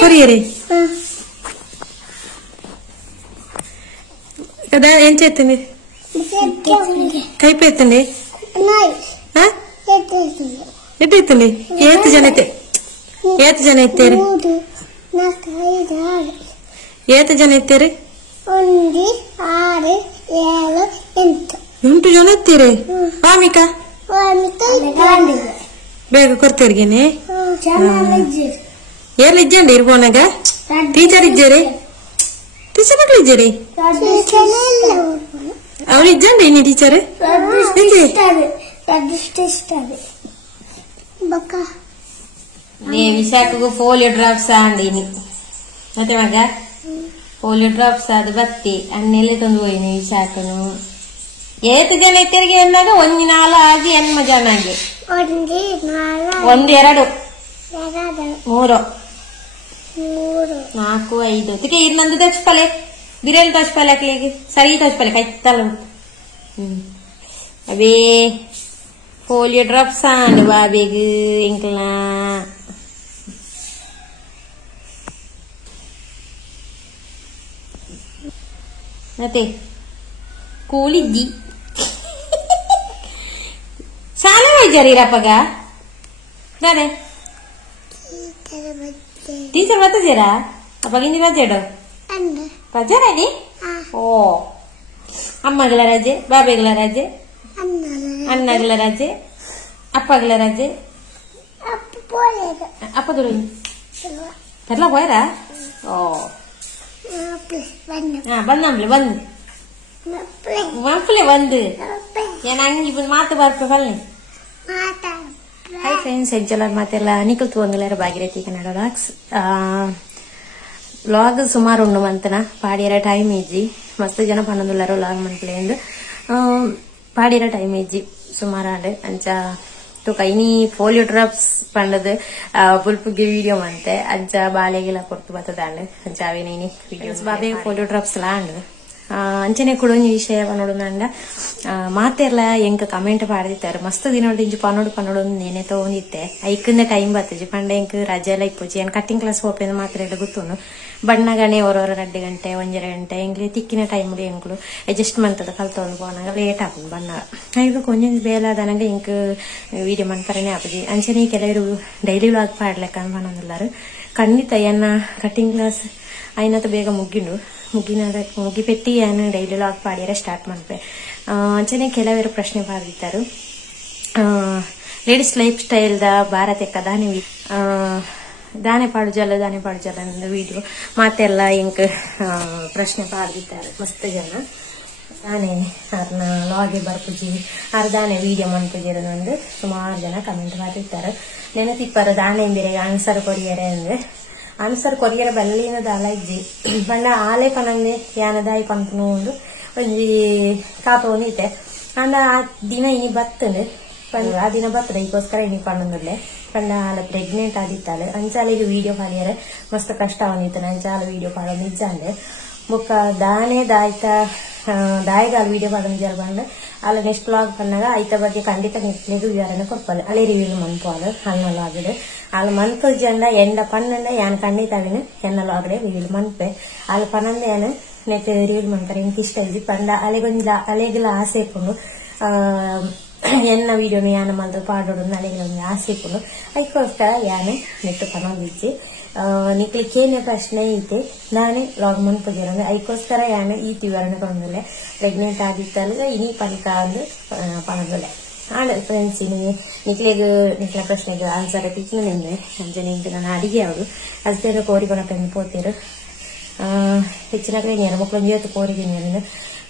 కొరియరే కదా ఏం చేస్తుంది కైపోతుంది ఎట్టయితుంది ఏత్ జన ఎత్తేరు ಏತ ಜನ ಇರ್ತೀರಿ 1 6 7 8 ಜನ ಇರ್ತೀರಿ ವಾಮಿಕಾ ಬೇಗ ಕೊಡ್ತೀರಿಗೇನೆ ಎಲ್ಲಿ ಇಜ್ಜಂಡಿ ಇರ್ಬೋನಾಗ ಟೀಚರ್ ಇಜ್ಜರಿ ಟೀಚರ್ ಮಕ್ಳು ಇಜ್ಜರಿ ಅವ್ರು ಇಜ್ಜಂಡಿ ನೀ ಟೀಚರ್ నీ విశాఖకు పోలియో డ్రాప్స్ అండి ಮತ್ತೆ ಮಗ పోలియో డ్రాప్స్ ಅದು ಬತ್ತಿ ಅನ್ನೆಲ್ಲಿ ತಂದು ಹೋಯ್ನಿ ವಿಶಾಖನು ಏತು ಜನ ಇತ್ತರಿಗೆ ಅಂದಾಗ 1 4 ಆಗಿ ಎನ್ಮ ಜನಾಗಿ 1 2 3 4 5 ತಿಕೆ ಇನ್ನೊಂದು ತಚ್ಪಲೆ ಬಿರೆಲ್ ತಚ್ಪಲೆ ಹಾಕ್ಲಿಗೆ ಸರಿ ತಚ್ಪಲೆ ಕೈತಲ್ಲ ಅಬೇ పోలియో డ్రాప్స్ అండి బాబీకి ఇంకలా ಮತ್ತೆ ಕೂಲಿಜ್ಜಿ ಶಾಲೆ ಹೋಯ್ತಾರೀರಪ್ಪಗ ನಾನೇ ಟೀಚರ್ ಬರ್ತದ್ದೀರಾ ಅಪ್ಪಗಿಂದ ಬಜ್ಜಾಡು ಬಜ್ಜಾಡಿ ಓ ಅಮ್ಮಗಳ ರಜೆ ಬಾಬೆಗಳ ರಜೆ ಅಣ್ಣಗಳ ರಜೆ ಅಪ್ಪಗಳ ರಜೆ ಅಪ್ಪ ದೂರ ಎಲ್ಲ ಹೋಯ್ರಾ ಓ ಬಂದಂಬ್ಲೆ ಬಂದು ಮಕ್ಕಳೇ ಬಂದು ಏನ್ ಹಂಗಿ ಬಂದು ಮಾತು ಬರ್ಬೇಕಲ್ಲ ಹಾಯ್ ಫ್ರೆಂಡ್ಸ್ ಹೆಜ್ಜಲಾಗ ಮಾತೆಲ್ಲ ನಿಖಲ್ ತೂಂಗಲಾರ ಭಾಗಿರತಿ ಕನ್ನಡ ವ್ಲಾಗ್ ಸುಮಾರು ಉಂಡು ಮಂತನ ಪಾಡಿಯರ ಟೈಮ್ ಇಜ್ಜಿ ಮಸ್ತ್ ಜನ ಪನ್ನೊಂದುಲ್ಲಾರು ವ್ಲಾಗ್ ಮಂತ್ಲೆ ಎಂದು ಪಾಡಿಯರ ಟೈಮ್ ಇಜ್ಜಿ ಸುಮಾರು ಅಂಚ ತುಕ ಇನಿ ಪೋಲಿಯೋ ಡ್ರಾಪ್ಸ್ ಪಂಡದು ಬುಲ್ಪುಗೆ ವಿಡಿಯೋ ಮಂತೆ ಅಂಚ ಬಾಳೆಗೆಲ್ಲ ಕೊಡ್ತು ಬರ್ತದಾಂಡ್ ಅಂಚ ಅವೇನೇನಿ ವಿಡಿಯೋಸ್ ಬಾಬೆ ಪೋಲಿಯೋ ಡ್ರಾಪ್ಸ್ ಲಾಂಡ್ ಅಂಚನೆ ಕೊಡೊಂದು ವಿಷಯ ಪನ್ನೋಡುಂಡ ಮಾತೆರ್ಲ ಎಂಕ ಕಮೆಂಟ್ ಪಾಡ್ದಿತ್ತಾರೆ ಮಸ್ತ್ ದಿನೋಡು ಇಂಚು ಪನ್ನೋಡು ನೇನೆ ತಗೊಂಡಿತ್ತೆ ಐಕಂದ ಟೈಮ್ ಬರ್ತಜಿ ಪಂಡ ಎಂಕ್ ರಜೆ ಎಲ್ಲ ಇಪ್ಪುಜಿ ಏನ್ ಕಟ್ಟಿಂಗ್ ಕ್ಲಾಸ್ ಹೋಪೇಂದು ಮಾತ್ರ ಎಲ್ಲ ಗೊತ್ತುಂಡು ಬಣ್ಣಗನೆ ಹೊರವರ 2 ಗಂಟೆ 1 ಗಂಟೆ ಎಂಗ್ಲಿ ತಿಕ್ಕಿನ ಟೈಮ್ಲಿ ಎಂಕ್ಲು ಅಡ್ಜಸ್ಟ್ಮೆಂಟ್ ಅದ ಕಲ್ತೊಂದು ಪೋನಾಗ ಲೇಟ್ ಆಪುಂಡು ಬಣ್ಣ ಈಗ ಕೊಂಚ ಬೇಲಾದನಗ ಎಂಕ್ ವಿಡಿಯೋ ಮನ್ಪರನೆ ಆಪುಜಿ ಅಂಚನೆ ಕೆಲವರು ಡೈಲಿ ವ್ಲಾಗ್ ಪಾಡ್ಲೆಕ್ಕ ಪನ್ನೊಂದುಲ್ಲಾರು ಖಂಡಿತ ಎನ್ನ ಕಟ್ಟಿಂಗ್ ಕ್ಲಾಸ್ ಐನತ ಬೇಗ ಮುಗಿ ಪೆಟ್ಟಿ ಏನು ಡೈಲಿ ವ್ಲಾಗ್ ಪಾಡ್ಯಾರ ಸ್ಟಾರ್ಟ್ ಮಾಡ್ಬೆ ಅಂಚನೆ ಕೆಲವರು ಪ್ರಶ್ನೆ ಪಾಡ್ದಿತ್ತಾರು ಲೇಡೀಸ್ ಲೈಫ್ ಸ್ಟೈಲ್ದ ಭಾರತ ದಾನೆ ಪಾಡು ಜಲ ಅನ್ನೋ ವಿಡಿಯೋ ಮಾತೆಲ್ಲ ಎಂಕ್ ಪ್ರಶ್ನೆ ಪಾಡ್ದಿತ್ತಾರೆ ಮಸ್ತ್ ಜನ ನಾನೇ ಅವ್ರನ್ನ ಲಾಗೆ ಬರ್ಪುಜಿ ದಾನೆ ವಿಡಿಯೋ ಮನ್ಪುಜಿರೋದೊಂದು ಸುಮಾರು ಜನ ಕಮೆಂಟ್ ಪಾಡ್ದಿತ್ತಾರೆ ನೆನತಿಪ್ಪರ ದಾನೆ ಬೇರೆ ಆನ್ಸರ್ ಕೊರಿಯರೆ ಅಂದ್ರೆ ಆನ್ಸರ್ ಕೊರಿಯರ ಬಲ್ಲಿನದ ಅಲ ಇಜ್ಜಿ ಬಂಡ ಆಲೆ ಪನಂಗೆ ಯಾನದಾಯಿ ಪಂಪನು ಒಂದು ಒಂಜಿ ಕಾಪ ಒಂದಿತ್ತೆ ಅಂಡ ಆ ದಿನ ಇನಿ ಬತ್ತಂದು ಆ ದಿನ ಬರ್ತದೆ ಈಗೋಸ್ಕರ ಇನಿ ಪಣ್ಣಂದುಲ್ಲೆ ಪಂಡ ಆಲ ಪ್ರೆಗ್ನೆಂಟ್ ಆದಿತ್ತಾಳೆ ಅಂಚಾಲಿಗೆ ವಿಡಿಯೋ ಪಾಡ್ಯಾರೆ ಮಸ್ತ್ ಕಷ್ಟ ಬಂದಿತ್ತು ಅಂಚಾಲ ವಿಡಿಯೋ ಪಾಡೋ ನಿಜ ಅಂದ್ರೆ ಬುಕ್ಕ ದಾನೆ ದಾಯಿಗಾಲ ವಿಡಿಯೋ ಪಾಡೋ ನಿಜ ಬಂದು ಅಲ್ಲ ನೆಕ್ಸ್ಟ್ ವ್ಲಾಗ್ ಪನ್ನಾಗ ಐತ ಬಗ್ಗೆ ಖಂಡಿತ ನಿಟ್ಲಿಗೆ ವಿವರಣೆ ಕೊಪ್ಪಲ್ಲ ಅಲೆ ರಿವ್ಯೂ ಮನ್ಪೋದು ಹಣ್ಣಲು ಆಗಿದೆ ಅಲ್ಲಿ ಮನ್ಪು ಜಂಡ ಎಂಡ ಪನ್ನಂಡ ಯಾನ್ ಖಂಡಿತವಿನ ಎನ್ನಲು ಆಗಡೆ ರಿವ್ಯೂ ಮನ್ಪೆ ಅಲ್ಲಿ ಪನ್ನಂದ ಏನು ನೆಟ್ ರಿವ್ಯೂ ಮನ್ಕರೆ ಎಂಕ್ ಇಷ್ಟ ಇದ್ದಿ ಪಂಡ ಅಲೆಗೆಲ್ಲ ಆಸೆ ಇಪ್ಪುಂಡು ಎನ್ನ ವಿಡಿಯೋನ ಯಾನ ಮಂದು ಪಾಡೋಡು ಅಲೆಗೆಲ್ಲ ಒಂದು ಆಸೆ ಇಪ್ಪುಂಡು ಅದಕ್ಕೋಸ್ಕರ ಯಾನೆ ನೆಟ್ಟು ಪನ್ನೊಂದಿಜ್ಜಿ ನಿಕ್ಲಿಕ್ಕೇನೆ ಪ್ರಶ್ನೆ ಐತೆ ನಾನೇ ವ್ಲಾಗ್ ಮನ್ಪುಗಿರೋದು ಅದಕ್ಕೋಸ್ಕರ ಯಾನೆ ಈ ವಿವರಣೆ ಕೊಡೋದಿಲ್ಲ ಪ್ರೆಗ್ನೆಂಟ್ ಆಗಿತ್ತಲ್ಲ ಇನಿ ಪನಕ ಅಂದು ಪಣದೊಲೆ ಆಡ ಫ್ರೆಂಡ್ಸ್ ನಿಕ್ಲ ಪ್ರಶ್ನೆಗೆ ಆನ್ಸರ್ ತಿಕ್ಕಿನ ನಿಂದೆ ಅಂಜನೆ ನಾನು ಅಡಿಗೆ ಅವರು ಅಷ್ಟೇ ಕೋರಿಕೊಣ ಪೆಂದು ಪೋತಿರು ಹೆಚ್ಚಿನ ಕಡೆ ನೇರ ಮಕ್ಕಳು ಇವತ್ತು ಕೋರಿಗೆ ನೇರ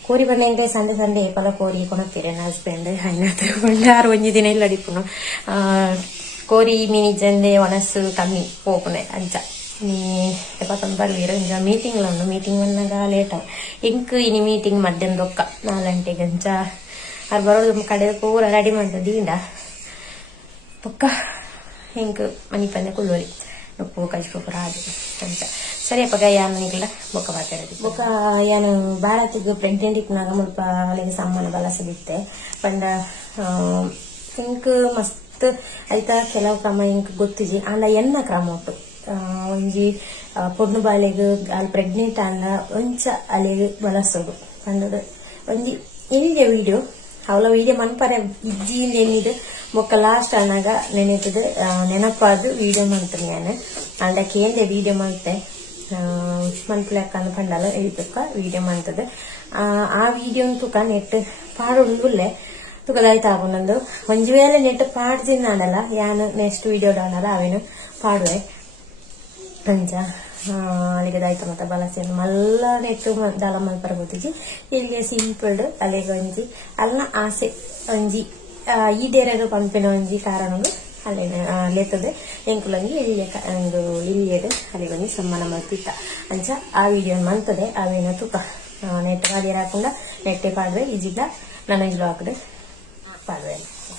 ಕೋರಿ ಬಣ್ಣ ಸಂಡೆ ಪಲ ಕೋರಿ ಕೊಣತ್ತೀರಿ ನನ್ನ ಹಸ್ಬೆಂಡ್ ಹಣ್ಣು ಬಂಡಾರು ಒಂಜಿ ದಿನ ಇಲ್ಲ ಅಡಿಪುನು ಕೋರಿ ಮೀನಿ ಜಂದೆ ಒಣಸು ಕಮ್ಮಿ ಪೋಪುನೆ ಅಂಚ ನೀ ಎಪ್ಪತ್ತೊಂದು ಬರ್ವೀರು ಇಂಜ ಮೀಟಿಂಗ್ ಉಂಡು ಮೀಟಿಂಗ್ ಬಂದಾಗ ಲೇಟ್ ಎಂಕ್ ಇನಿ ಮೀಟಿಂಗ್ ಮಧ್ಯಾಹ್ನ ರೊಕ್ಕ 4 ಗಂಟೆಗೆ ಅಂಚ ಅವ್ರು ಬರೋದು ಕಡೆ ಪೂರ ರೆಡಿ ಮಾಡ್ತದೆ ಇಂಡ ಪಕ್ಕ ಎಂಕ್ ಮನಿ ಪಂದೆ ಕುಳ್ಳೋಲಿ ಉಪ್ಪು ಕಚ್ಕೊಪ್ಪು ರಾಜು ಅಂಚ ಸರಿ ಅಪ್ಪಗ ಯಾನಿಲ್ಲ ಬೊಕ್ಕ ಬಾತಿರೋದು ಬೊಕ್ಕ ಯಾನು ಭಾರತಿಗೆ ಪ್ರೆಗ್ನೆಂಟ್ ಇಟ್ನಾಗ ಮುಲ್ಪ ಅಲ್ಲಿಗೆ ಸಾಮಾನು ಬಲಸ ಬಿತ್ತೆ ಪಂಡ ಎಂಕ್ ಮಸ್ತ್ ಮಸ್ತ್ ಆಯ್ತಾ ಕೆಲವು ಕ್ರಮ ಇಂಕ್ ಗೊತ್ತಿಜಿ ಅಂಡ ಎನ್ನ ಕ್ರಮ ಉಂಟು ಒಂಜಿ ಪೊಣ್ಣು ಬಾಲೆಗ್ ಅಲ್ಲಿ ಪ್ರೆಗ್ನೆಂಟ್ ಅಂಡ ಒಂಚ ಅಲೆಗ್ ಬಳಸೋದು ಅಂದದು ಒಂಜಿ ಎಲ್ಲಿದೆ ವಿಡಿಯೋ ಅವಳ ವಿಡಿಯೋ ಮನ್ಪರೆ ಇಜ್ಜಿಯಿಂದ ಎನ್ನಿದು ಬೊಕ್ಕ ಲಾಸ್ಟ್ ಅನ್ನಾಗ ನೆನೆತದು ನೆನಪಾದು ವಿಡಿಯೋ ಮಾಡ್ತೀನಿ ನಾನು ಅಂಡ ಕೇಂದ್ರ ವಿಡಿಯೋ ಮಾಡ್ತೆ ಮನ್ಪುಲೆಕ್ಕ ಪಂಡಲ ಎಳಿತಕ್ಕ ವಿಡಿಯೋ ಮಾಡ್ತದೆ ಆ ವಿಡಿಯೋ ತುಕ ನೆಟ್ ಪಾಡುಂಡುಲ್ಲೆ ತುಕದಾಯ್ತಾಗುಂಡು ಒಂಜಿ ವೇಳೆ ನೆಟ್ ಪಾಡ್ತಿಂದಾಂಡಲ್ಲ ಯಾನು ನೆಕ್ಸ್ಟ್ ವಿಡಿಯೋ ಡಾನಲ್ಲ ಅವೇನು ಪಾಡುವೆ ಅಂಚ ಅಲ್ಲಿಗದಾಯ್ತು ಮತ್ತೆ ಬಲಸೇನು ಮಲ್ಲ ನೆಟ್ಟು ದಾಲ ಮಲ್ಪರ ಗೊತ್ತಿಜಿ ಇಲ್ಲಿಗೆ ಸಿಂಪಲ್ ಅಲ್ಲಿಗೆ ಒಂಜಿ ಅಲ್ಲ ಆಸೆ ಒಂಜಿ ಈ ದೇರರು ಪಂಪಿನ ಒಂಜಿ ಕಾರಣ ಅಲ್ಲಿ ಲೆತ್ತದೆ ಎಂಕುಲಂಗಿ ಇಲ್ಲಿ ಒಂದು ಇಲ್ಲಿಯದು ಅಲ್ಲಿಗೆ ಒಂಜಿ ಸಮ್ಮಾನ ಮಲ್ಪಿತ್ತ ಅಂಚ ಆ ವಿಡಿಯೋ ಮಂತದೆ ಅವೇನ ತುಕ ನೆಟ್ ಮಾಡಿ ಹಾಕೊಂಡ ನೆಟ್ಟೆ ಪಾಡ್ರೆ ಈಜಿಲ್ಲ ನನಗಿಲು ಹಾಕದೆ ಪಾಡ್ರೆ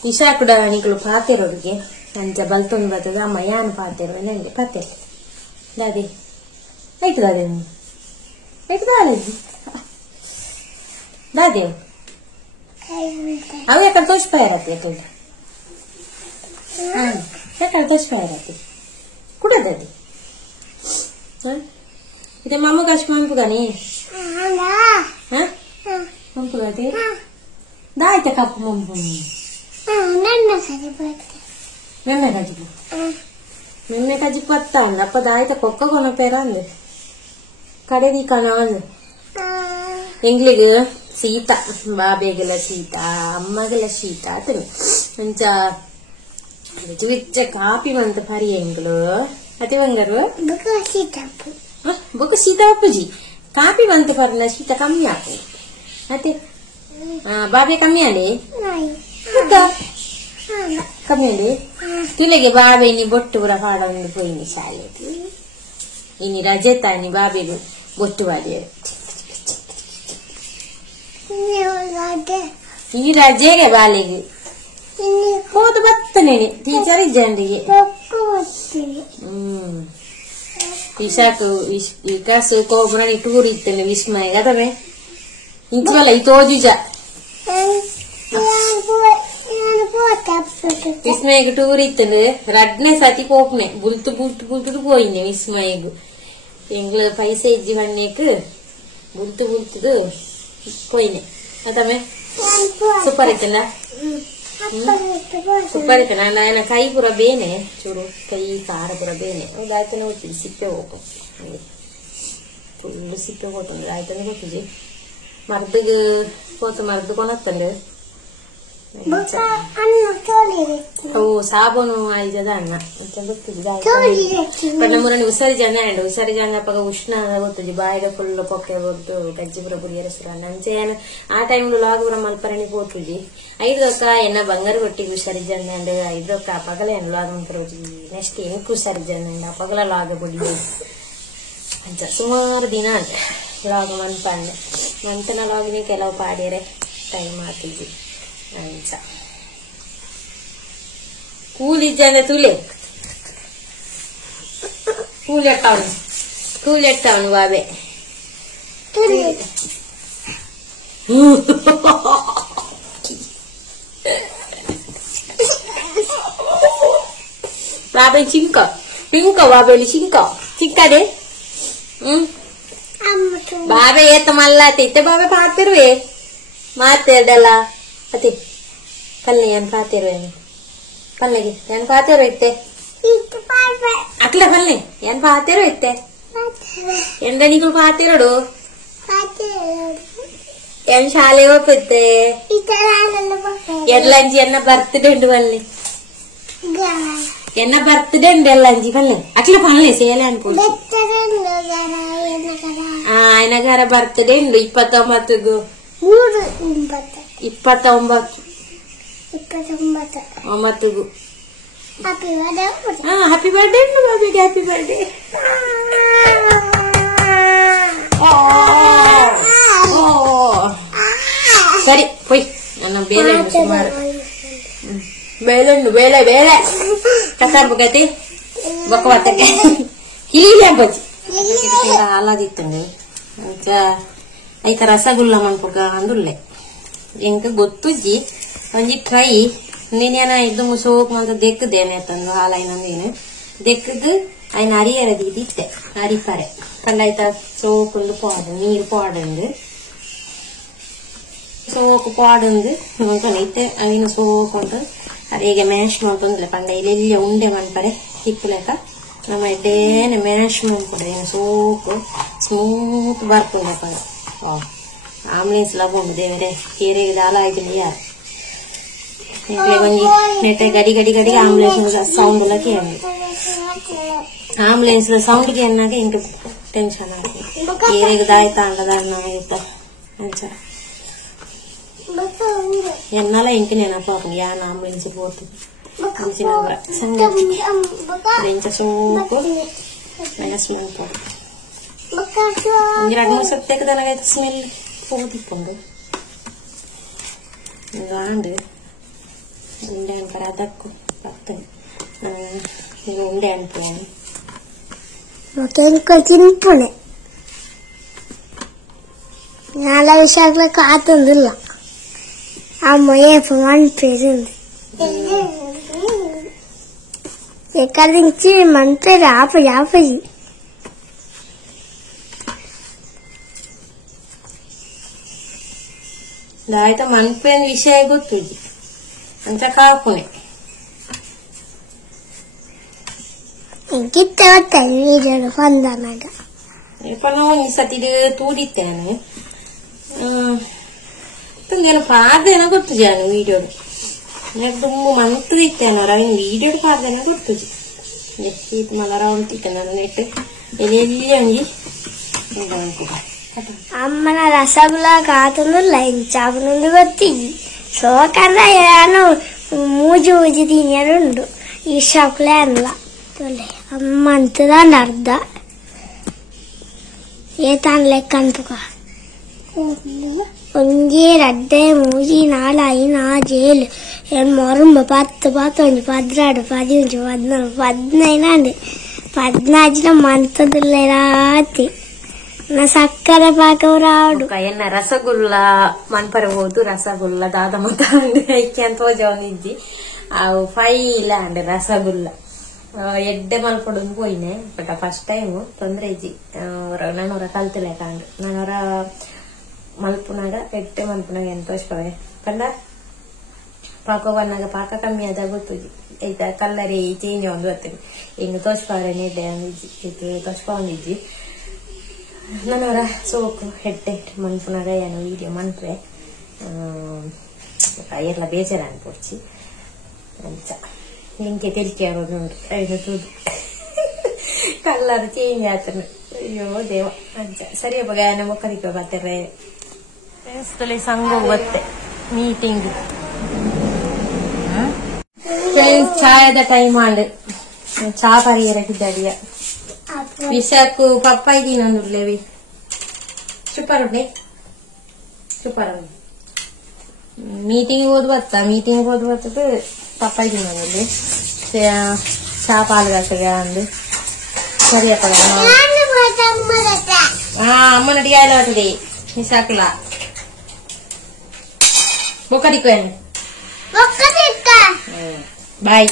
ಇಶಾ ಕೂಡ ನಿಗಳು ಪಾತಿರೋರಿಗೆ ಅಂಚ ಬಲ್ತೊಂದು ಬರ್ತದ ಅಮ್ಮ ಯಾನು ಪಾತಿರೋ ನಂಗೆ ಪಾತೆ ದಾದಿ ಆಯ್ತು ದಾದಿ ಆಯ್ತು ದಾದಿ ದಾದಿ ಅವು ಯಾಕಂದ್ರೆ ತೋರಿಸ್ಪಾಯಿರತ್ತೆ ಯಾಕಂದ್ರೆ ಯಾಕಂದ್ರೆ ತೋರಿಸ್ಪಾಯಿರತ್ತೆ ಕೂಡ ದಾದಿ ಇದೆ ಮಮ್ಮ ಕಷ್ಟ ಮಂಪು ಗಾನಿ ಮಂಪು ಗಾದಿ ದಾಯ್ತ ಕಪ್ಪು ಮಂಪು ಮೆಮ್ಮೆ ಕಜಿಪು ಮೆಮ್ಮೆ ಕಜಿ ಪತ್ತ ಅಂದ ಅಪ್ಪ ದಾಯ್ತ ಕೊಕ್ಕ ಕೊನ ಪೇರ ಅಂದೆ ಕಡೆದಿ ಕಣ ಅಂದು ಎಂಗ್ಲಿಗೆ ಶೀತ ಬಾಬೆಗೆಲ್ಲ ಶೀತ ಅಮ್ಮಗೆಲ್ಲ ಶೀತ ಆತನು ಅಂಚ ವಿಚ್ಚ ಕಾಪಿ ಬಂತ ಪರಿ ಎಂಗ್ಳು ಅತಿ ಬಂಗಾರು ಬೊಕ್ಕ ಶೀತ ಅಪ್ಪುಜಿ ಕಾಪಿ ಬಂತ ಪರ್ನ ಶೀತ ಕಮ್ಮಿ ಆತು ಅತಿ ಬಾಬೆ ಕಮ್ಮಿ ಅಲೆ ಕಮ್ಮಿ ಅಲೆ ತುಲೆಗೆ ಬಾಬೆ ನೀ ಬೊಟ್ಟು ಬುರ ಪಾಡ ಒಂದು ಪೋಯಿನಿ ಶಾಲೆ ಇನಿ ರಜೆ ತಾನಿ ಬಾಬೆಗೂ ಬೊಟ್ಟು ಬಾಡಿ ಈ ರಜೆಗೆ ಬಾಲೆಗೆ ಹೋದ ಬತ್ತನೇನೆ ಟೀಚರ್ ಇಜ್ಜಂಡಿಗೆ ಇಶಾಕು ವಿಕಾಸು ಕೋಬ್ರನಿ ಟೂರ್ ಇತ್ತೇನೆ ವಿಸ್ಮಯ ಗದವೆ ಇಂಚವಲ್ಲ ಈ ತೋಜುಜ ವಿಸ್ಮಯಗೆ ಟೂರ್ ಇತ್ತಂದ್ರೆ ರಡ್ನೆ ಸತಿ ಪೋಪ್ನೆ ಬುಲ್ತು ಬುಲ್ತು ಬುಲ್ತು ಪೋಯಿನೆ ವಿಸ್ಮಯಗು ಎಂಗ್ಲ ಪೈಸೆ ಇಜ್ಜಿ ಹಣ್ಣೇಕ್ ಬುಲ್ತು ಬುಲ್ತದು ಪೋಯಿನೆ ಅದವೆ ಸೂಪರ್ ಇತ್ತಲ್ಲ ಸೂಪರ್ ಇತ್ತು ನನ್ನ ಕೈ ಪುರ ಬೇನೆ ಚೂರು ಕೈ ಕಾರ ಪುರ ಬೇನೆ ಆಯ್ತಾನೆ ಗೊತ್ತಿದ್ದು ಸಿಪ್ಪೆ ಹೋಗು ಫುಲ್ ಸಿಪ್ಪೆ ಹೋಗ್ತಂದ್ರೆ ಆಯ್ತಾನೆ ಗೊತ್ತಿದ್ದಿ ಮರ್ದಿಗೆ ಹೋತು ಮರ್ದು ಕೊನತ್ತಂದ್ರೆ ಓ ಸಾಬೂನು ಆಯ್ತದ ಅನ್ನ ಅಂತ ಗೊತ್ತಿದ್ದು ನಮ್ಮೂರಲ್ಲಿ ಉಸಾರಿ ಜನ ಅಂಡ್ ಉಸಾರಿ ಜನ ಪಗ ಉಷ್ಣ ಗೊತ್ತಿದ್ದಿ ಬಾಯಿಗೆ ಫುಲ್ ಕೊಕ್ಕೆ ಬರ್ತು ಗಜ್ಜಿಪುರ ಬುರಿಯರ ಸುರಣ್ಣ ಅಂಚೆ ಆ ಟೈಮ್ ಲಾಗ್ ಪುರ ಮಲ್ಪರಣಿ ಹೋಗ್ತಿದ್ದಿ 5 ರೊಕ್ಕ ಎನ್ನ ಬಂಗಾರ ಕೊಟ್ಟಿದ್ದು ಉಸಾರಿ ಜನ ಅಂಡ್ 5 ರೊಕ್ಕ ಪಗಲೇ ಲಾಗ್ ಮಂತ್ರ ಹೋಗ್ತಿದ್ವಿ ನೆಕ್ಸ್ಟ್ ಏನಕ್ಕೂ ಉಸಾರಿ ಜನ ಅಂಡ್ ಪಗಲ ಲಾಗ್ ಬುಡಿ ಅಂಚ ಸುಮಾರು ದಿನ ಅಂತ ಲಾಗ್ ಮನ್ಪಂಡೆ ಮಂತನ ಲಾಗಿನ ಕೆಲವು ಪಾಡ್ಯರೆ ಟೈಮ್ ಮಾಡ್ತಿದ್ವಿ ಅಂಚ ಕೂಲಿಜ್ಜಂದ್ರೆ ತುಲೆ ಕೂಲೆಟ್ಟವನು ಬಾಬೆ ಬಾಬೆ ಚಿಂಕ ಬಾಬೆಲಿ ಚಿಕ್ಕದೆ ಬಾಬೆ ಏತ ಮಲ್ಲ ಇತ್ತೆ ಬಾಬೆ ಪಾತಿರುವೆ ಮಾತಾಡಲ್ಲ ಅತಿ ಕಲ್ಲೆ ಏನ್ ಪಾತಿರುವೆ ಪಲ್ಲೆಗೆ ಏನ್ ಪಾತಿರು ಇತ್ತೆ ಅಕ್ಲ ಪಲ್ಲೆ ಏನ್ ಪಾತಿರು ಇತ್ತೆ ಎಂದ ನಿಗಳು ಪಾತಿರೋಡು ಏನ್ ಶಾಲೆ ಹೋಗುತ್ತೆ ಎಲ್ಲಂಜಿ ಎನ್ನ ಬರ್ತ್ಡೇ ಉಂಡು ಪಲ್ಲೆ ಎನ್ನ ಬರ್ತ್ಡೇ ಉಂಡು ಎಲ್ಲಂಜಿ ಪಲ್ಲೆ ಅಕ್ಲ ಪಲ್ಲೆ ಸೇಲೆ ಅನ್ಕೊಂಡು ఆయనగాರ ಬರ್ತ್ಡೇ ಉಂಡು 29ಗೂ 29ಗೂ ಹ್ಯಾಪಿ ಬರ್ಡೇ ಉಂಡು ಬಾಬಿಗೆ ಹ್ಯಾಪಿ ಬರ್ಡೇ ಸರಿ ಪೊಯ್ ನನ್ನ ಬೇಳೆ ಸುಮಾರು ಬೇಳೆ ಕಸಾಬುಗತಿ ಬೊಕ್ಕವತ್ತಕ್ಕೆ ಹೀಗೆ ಹಬ್ಬಚ್ಚಿ ಹಾಲಾದಿತ್ತಂಗೆ ఇంకా ಐತ ರಸಗುಲ್ಲ ಮನ್ಪುಗ ಅಂದುಲ್ಲೆ ಎಂಕ ಗೊತ್ತುಜ್ಜಿ ಒಂಜಿ ಟ್ರೈ ನೀನೇನ ಇದು ಸೋಕ್ ಅಂತ ದೆಕ್ಕದೇನೆ ತಂದು ಹಾಲೈನಂದೇನು ದೆಕ್ಕದು ఆయన అరియరది ఇదిtte అరిపరే కళ్ళైతే సోకుండు పాడు నీరు పాడుంది సోకు పాడుంది ఇంకొనైతే అవిన సోకుండు అదిగే మ్యాష్ ಮಾಡ್ಕೊಂಡ್ಲೆ ಪಂಡ ಇಲ್ಲಿ ಉಂಡೆ ಮಾಡ್ತಾರೆ ಹಿಕ್ಕಲೇಕ ನಮ್ಮ ಎಡ್ಡೇನೆ ಮ್ಯಾಶ್ ಮಾಡ್ಕೊಂಡ್ರೆ ಸೋಕು ಸ್ಮೂತ್ ಬರ್ಕೊಂಡೆ ಪಂಡ ಆಂಬುಲೆನ್ಸ್ ಲಗೊಂಡು ದೇವರೇ ಕೇರಿಗೆ ದಾಲ ಆಯ್ತು ಯಾರು ಒಂಜಿ ನೆಟ್ಟೆ ಗಡಿ ಗಡಿ ಗಡಿ ಆಂಬುಲೆನ್ಸ್ ಸೌಂಡ್ ಎಲ್ಲ ಕೇಳಿ ಆಂಬುಲೆನ್ಸ್ ಸೌಂಡ್ ಗೆ ಅನ್ನಾಗ ಇಂಕ ಟೆನ್ಷನ್ ಆಗ್ತದೆ ಕೇರಿಗೆ ದಾಯ್ತಾ ಅಂಗದಾನ ಆಯ್ತಾ ಅಂಚ ఎన్నాళ్ళ ఇంక నేను పాపం యా ఆంబులెన్స్ పోతుంది ఇంత సూపు స్మెల్ రెండు మూడు సత్తే దానికైతే స్మెల్ పోతిప్పండు ఇంకాండు ఉండే అనిపరు అదక్కు పక్కని ఇక ఉండే అనిపోయాను ತಿನ್ಪುಣೆ ನಾಳೆ ವಿಷಯಗಳ ಕಾತಂದಿಲ್ಲ ಅಮ್ಮ ಏಪು ಮನ್ಪೇರುಂದು ఎక్కడ నుంచి మన్పేరు ఆపది ఆపది దాయితే మన్పేని విషయ ಗೊತ್ತಿದೆ ಅಂತ ಕಾಪುನೆ ఇంకితే వస్తాయి వీడియోలు పొందనగా ఇప్పుడు ఈ సతిది తూడిత్తేನೆ ತಂಗೇನು ಪಾರ್ದೇನ ಗೊತ್ತಿದೆ ನಾನು ವಿಡಿಯೋಡು ತುಂಬ ಮಂತು ಇತ್ತೇನೋ ರವಿನ ವಿಡಿಯೋಡು ಪಾರ್ದೇನ ಗೊತ್ತಿದೆ ಎಷ್ಟು ಮಲರ ಉಂಟಿತ್ತು ನಾನು ನೆಟ್ಟು ಎಲ್ಲಿ ಅಂಗಿ ಅಮ್ಮನ ರಸಗುಲ್ಲ ಕಾತಂದು ಲೈನ್ ಚಾಪನೊಂದು ಗೊತ್ತಿದ್ದಿ ಸೋಕಂದ ಏನು ಮೂಜಿ ಮೂಜಿ ತಿನ್ಯರುಂಡು ಈ ಶಾಕ್ಲೆ ಅಲ್ಲ ಅಮ್ಮ ಅಂತದಾಂಡ ಅರ್ಧ ಏತಾನ್ ಲೆಕ್ಕ ಅಂತುಕ ಒಂಜಿ ರಡ್ಡೆ ಮೂಜಿ ನಾಲು ಐದು ಆರು ಏಳು ಮೊರಂಬ 10 11 12 13 14 15 14 ಮಂತದಿಲ್ಲ ರಾತಿ నా సక్కర పాకవరాడు ఎన్న రసగుల్ల మన్పరబోదు రసగుల్ల దాదమత ಐಕ್ಯಂತ ಜೋನಿಜ್ಜಿ ಅವು ಫೈಲ ಅಂಡ್ ರಸಗುಲ್ಲ ಎಡ್ಡೆ ಮಲ್ಪಡು ಪೋಯಿನೆ ಬಟ್ ಫಸ್ಟ್ ಟೈಮ್ ತೊಂದ್ರೆ ಇಜ್ಜಿ ನಾನೂರ ಕಲ್ತಿಲ್ಲ ಕಾಂಡು ನಾನೂರ ಮಲ್ಪುನಾಗ ಎಡ್ಡೆ ಮಲ್ಪುನಾಗ ಎಂತ ತೋರ್ಸ್ಕೊವೆ ಕಂಡ ಪಾಕ ಬನ್ನಾಗ ಪಾಕ ಕಮ್ಮಿ ಆದಾಗ ಗೊತ್ತುಜಿ ಐತ ಕಲ್ಲರಿ ಚೇಂಜ್ ಒಂದು ಗೊತ್ತಿಲ್ಲ ಹಿಂಗ ತೋರ್ಸ್ಕೊವ್ರೆ ನೆಡ್ಡೆ ಅಂದಿಜ್ಜಿ ಇದು ತೋರ್ಸ್ಕೊಂಡಿಜ್ಜಿ ನಾನವರ ಸೋಕು ಹೆಡ್ಡೆ ಮನ್ಪುನಾಗ ಏನು ವಿಡಿಯೋ ಮನ್ಪ್ರೆ ಎಲ್ಲ ಬೇಜಾರ ಅನ್ಪೋಡ್ಚಿ ಅಂಚ ಇಂಕೆ ತೆಲಿಕೆ ಆಗೋದು ನೋಡಿ ಐದು ತೂದು ಕಲ್ಲರ್ ಚೇಂಜ್ ಆತನು ಅಯ್ಯೋ ದೇವ ಅಂಚ ಸರಿ ಅಪ್ಪ ಗಾಯನ ಮೊಕ್ಕದಿಕ್ಕ ಬರ್ತಾರೆ ಸಂಘ ಬತ್ತೆ ಮೀಟಿಂಗ್ ಚಾಯದ ಟೈಮ್ ಆಂಡ್ ಚಾ ಪರಿಯರಕ್ಕಿದ್ದಾಡಿಯ ವಿಷಕ್ಕೂ ಪಪ್ಪಾಯಿ ತಿನ್ನೊಂದುರ್ಲೇವಿ ಚುಪ್ಪರುಂಡೆ ಚುಪ್ಪರುಂಡೆ ಮೀಟಿಂಗ್ ಹೋದ್ ಬರ್ತದೆ ಪಪ್ಪಾಯಿ ತಿನ್ನೊಂದುರ್ಲಿ ಚಾ ಪಾಲು ಕಾಸಗ ಅಂದು ಸರಿಯಪ್ಪ ಅಮ್ಮನ ಡಿಯಾಲ ಹೊಟ್ಟದೆ ವಿಶಾಖಲ ಬೊಕ್ಕದಿಕ್ಕ ಬಾಯ್.